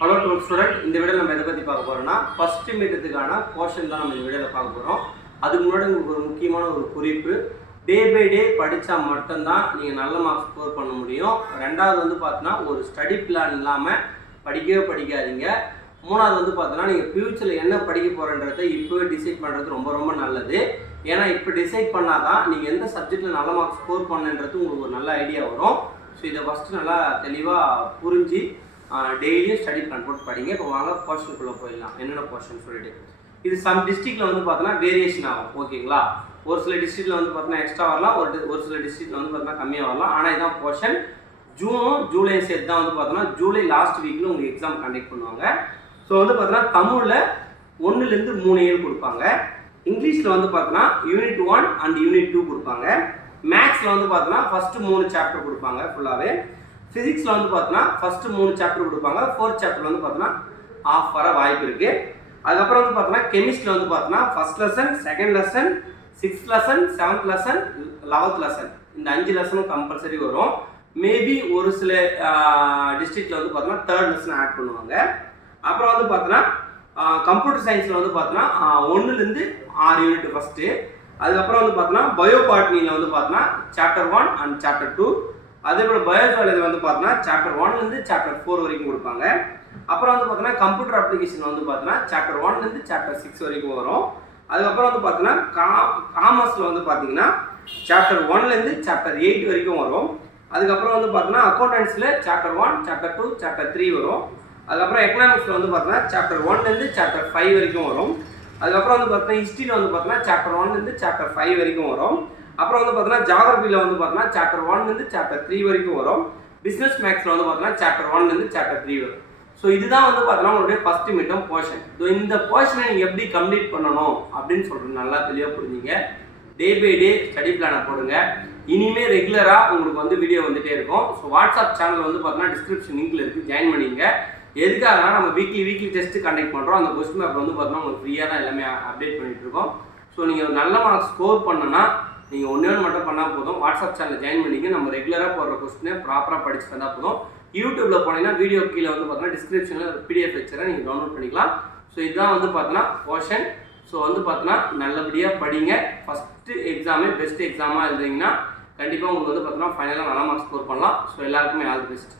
Hello to student, இந்த வீடியோவில் நம்ம எதை பற்றி பார்க்க போகிறோம்னா ஃபஸ்ட்டு மீட்டத்துக்கான போர்ஷன் தான் நம்ம இந்த வீடியோவில் பார்க்க போகிறோம். அதுக்கு முன்னாடி உங்களுக்கு ஒரு முக்கியமான ஒரு குறிப்பு, டே பை டே படித்தா மட்டும்தான் நீங்கள் நல்ல மார்க்ஸ் ஸ்கோர் பண்ண முடியும். ரெண்டாவது வந்து பார்த்தீங்கன்னா ஒரு ஸ்டடி பிளான் இல்லாமல் படிக்கவே படிக்காதீங்க. மூணாவது வந்து பார்த்தீங்கன்னா நீங்கள் ஃப்யூச்சரில் என்ன படிக்க போகிறன்றதை இப்போவே டிசைட் பண்ணுறது ரொம்ப ரொம்ப நல்லது. ஏன்னா இப்போ டிசைட் பண்ணால் தான் நீங்கள் எந்த சப்ஜெக்டில் நல்ல மார்க்ஸ் ஸ்கோர் பண்ணுன்றது உங்களுக்கு ஒரு நல்ல ஐடியா வரும். ஸோ இதை ஃபஸ்ட்டு நல்லா தெளிவாக புரிஞ்சு டெய்லியும் ஸ்டடி பிளான் போட்டு படிங்க. இப்போ வாங்க போர்ஷனுக்குள்ளே போயிடலாம். என்னென்ன போர்ஷன் சொல்லிட்டு, இது சம் டிஸ்ட்ரிக்டில் வந்து பார்த்தோன்னா வேரியேஷன் ஆகும். ஓகேங்களா, ஒரு சில டிஸ்ட்ரிக்டில் வந்து பார்த்தீங்கன்னா எக்ஸ்ட்ரா வரலாம், ஒரு சில டிஸ்ட்ரிக்டில் வந்து பார்த்தீங்கன்னா கம்மியாக வரலாம். ஆனால் இதுதான் போர்ஷன். ஜூனும் ஜூலையும் சேர்த்து தான் வந்து பார்த்தோன்னா ஜூலை லாஸ்ட் வீக்கில் உங்களுக்கு எக்ஸாம் கண்டக்ட் பண்ணுவாங்க. ஸோ வந்து பார்த்தீங்கன்னா தமிழில் 1லேருந்து 3 இயல் கொடுப்பாங்க. இங்கிலீஷில் வந்து பார்த்தோன்னா யூனிட் 1 அண்ட் யூனிட் 2 கொடுப்பாங்க. மேக்ஸில் வந்து பார்த்தோன்னா ஃபஸ்ட்டு 3 சாப்டர் கொடுப்பாங்க ஃபுல்லாகவே. ஃபிசிக்ஸில் வந்து பார்த்தோன்னா ஃபஸ்ட்டு 3 சாப்டர் கொடுப்பாங்க. 4th சாப்டர் வந்து பார்த்தோன்னா ஆஃப் வர வாய்ப்பு இருக்குது. அதுக்கப்புறம் வந்து பார்த்தோன்னா கெமிஸ்ட்ரியில் வந்து பார்த்தோன்னா first lesson, second lesson, 6th lesson, 7th lesson, 11th lesson, இந்த 5 லெசனும் கம்பல்சரி வரும். மேபி ஒரு சில டிஸ்ட்ரிக்டில் வந்து பார்த்தோன்னா 3rd லெசன் ஆட் பண்ணுவாங்க. அப்புறம் வந்து பார்த்தோன்னா கம்ப்யூட்டர் சயின்ஸில் வந்து பார்த்தோன்னா 1லேருந்து 6 யூனிட் ஃபஸ்ட்டு. அதுக்கப்புறம் வந்து பார்த்தோன்னா பயோபாட்னியில் வந்து பார்த்தோன்னா சாப்டர் 1 அண்ட் சாப்டர் 2. அதே போல் பயோஜுவாலஜி வந்து பார்த்தோன்னா சாப்டர் 1லேருந்து சாப்டர் 4 வரைக்கும் கொடுப்பாங்க. அப்புறம் வந்து பார்த்தோன்னா கம்ப்யூட்டர் அப்ளிகேஷன் வந்து பார்த்தோன்னா சாப்டர் 1லேருந்து சாப்டர் 6 வரைக்கும் வரும். அதுக்கப்புறம் வந்து பார்த்தோன்னா காமர்ஸில் வந்து பார்த்தீங்கன்னா சாப்டர் 1லேருந்து சாப்டர் 8 வரைக்கும் வரும். அதுக்கப்புறம் வந்து பார்த்தோன்னா அக்கௌண்டன்ஸில் சாப்டர் 1, சாப்டர் 2, சாப்டர் 3 வரும். அதுக்கப்புறம் எக்கனாமிக்ஸில் வந்து பார்த்தோன்னா சாப்டர் 1லேருந்து சாப்டர் 5 வரைக்கும் வரும். அதுக்கப்புறம் வந்து பார்த்தோன்னா ஹிஸ்ட்ரியில் வந்து பார்த்தோன்னா சாப்டர் 1லேருந்து சாப்டர் 5 வரைக்கும் வரும். அப்புறம் வந்து பார்த்தோன்னா ஜியாகிரபியில் வந்து பார்த்தோன்னா சாப்டர் 1லேருந்து சாப்டர் 3 வரைக்கும் வரும். பிஸ்னஸ் மேக்ஸில் வந்து பார்த்தோன்னா சாப்டர் 1லேருந்து சாப்டர் 3 வரும். ஸோ இதுதான் வந்து பார்த்தோன்னா உங்களுடைய ஃபஸ்ட்டு மிட்டம் போர்ஷன். இந்த போர்ஷனை நீங்கள் எப்படி கம்ப்ளீட் பண்ணணும் அப்படின்னு சொல்கிறது நல்லா தெளிவாக புரிஞ்சுங்க. டே பை டே ஸ்டடி பிளானை போடுங்க. இனிமேல் ரெகுலராக உங்களுக்கு வந்து வீடியோ வந்துகிட்டே இருக்கும். ஸோ வாட்ஸ்அப் சேனல் வந்து பார்த்தோன்னா டிஸ்கிரிப்ஷன் லிங்க்கில் இருக்குது, ஜாயின் பண்ணிங்க. எதுக்காகனா நம்ம வீக்லி டெஸ்ட்டு கண்டக்ட் பண்ணுறோம். அந்த கொஸ்டின் பேப்பர் வந்து பார்த்தோன்னா உங்களுக்கு ஃப்ரீயாக தான் எல்லாமே அப்டேட் பண்ணிகிட்டு இருக்கோம். ஸோ நீங்கள் நல்ல மார்க்ஸ் ஸ்கோர் பண்ணணும்னா நீங்கள் ஒன்று மட்டும் பண்ணால் போதும். வாட்ஸ்அப் சேனலில் ஜாயின் பண்ணிங்க. நம்ம ரெகுலராக போடுற கொஸ்டினை ப்ராப்பராக படிச்சு வந்தால் போதும். யூடியூப்பில் போனீங்கன்னா வீடியோ கீழே வந்து பார்த்தோன்னா டிஸ்கிரிப்ஷனில் PDF வச்சுரை நீங்கள் டவுன்லோட் பண்ணிக்கலாம். ஸோ இதுதான் வந்து பார்த்தோன்னா போர்ஷன். ஸோ வந்து பார்த்தோன்னா நல்லபடியாக படிங்க. ஃபஸ்ட்டு எக்ஸாமே பெஸ்ட் எக்ஸாமாக எழுதுனீங்கன்னா கண்டிப்பாக உங்களுக்கு வந்து பார்த்தோன்னா ஃபைனலாக நல்ல மார்க்ஸ் ஸ்கோர் பண்ணலாம். ஸோ எல்லாருக்குமே ஆல் தி பெஸ்ட்.